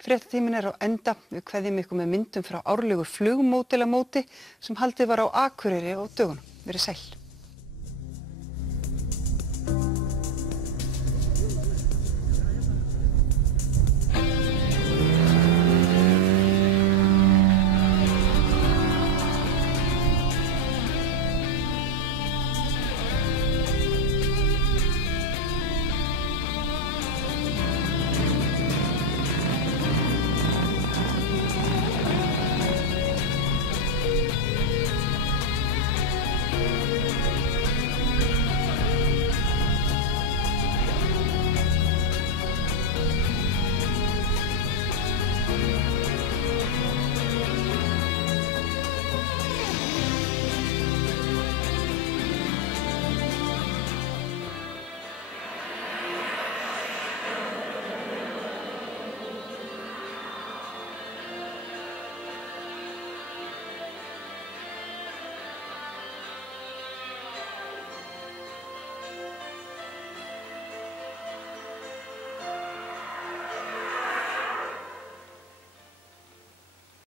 Fréttatíminn er á enda. Við kveðjum ykkur með myndum frá árlegu flugmódelamóti sem haldið var á Akureyri á dögunum. Verið sæl.